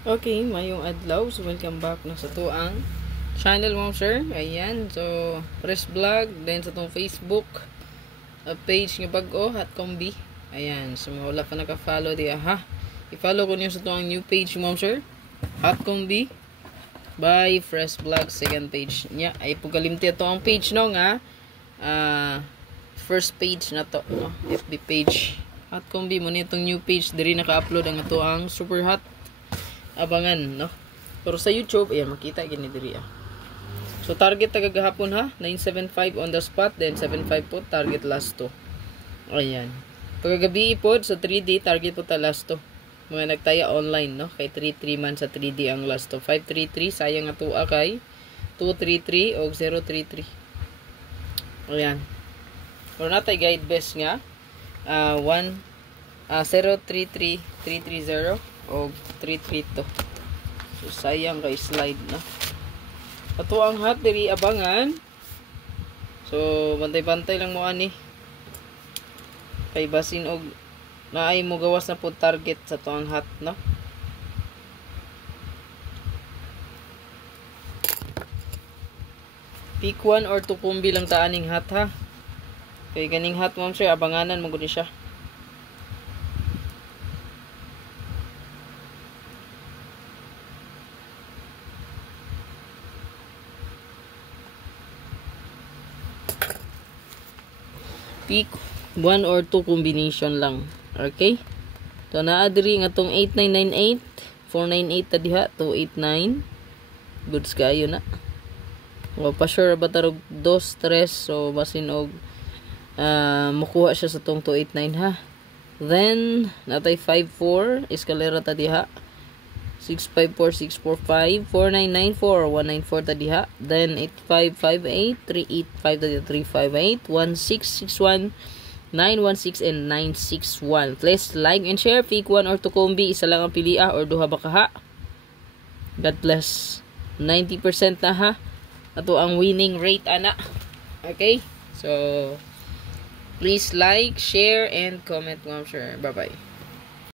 Okay, mayong adlaw. So, welcome back na sa tuang channel mo, sir. Ayan. So, press vlog. Then, sa tong Facebook page nga bago, Hot Combi. Ayan. So, wala pa naka-follow diya, ha? I-follow ko niyo sa tuang new page mo, sir. Hot Combi. By Fresh Vlog, second page niya. Ay, pugalimti ito ang page, no, nga. First page na to, no? FB page. Hot Combi mo na itong new page. Dari naka-upload ang ito ang super hot. Abangan, no? Pero sa YouTube, ayan, makita gini diri ah. So target tagagahapon ha, 975 on the spot, then 75 po target last to. Ayan. Pagagabi po sa 3D target po ta last to. Mga nagtaya online, no? Kay 33 man sa 3D ang last to. 533 sayang nga tuwa kay 233 o 033. Ayan. Pero natay guide best nga 033 330 o 332. So sayang kay slide na. Ato ang hot diri abangan. So bantay-bantay lang mo ani. Kay basin og naay mo gawas na po target sa to ang hot, no? Pick 1 or 2 kumbi lang ta aning hot ha. Kay ganing hot mo sir abanganan mo gud siya. Pick 1 or 2 combination lang. Okay? So, naadiri nga tong 8998, 498 ta diha, 289. Goods kayo na. O, pa sure ba tarog 2, 3. So, basin og makuha siya sa tong 289 ha. Then, natay 54, eskalera ta diha. 654, 645, 4994, 194 ta diha. Then 8558, 385 ta diha, 358, 1661, 916 and 961. Please like and share. Pick 1 or 2 kombi, isa lang ang piliah or duha ba kaha. God bless. 90% na ha. Ato ang winning rate ana. Okay? So please like, share and comment, ma'am sir. Bye bye.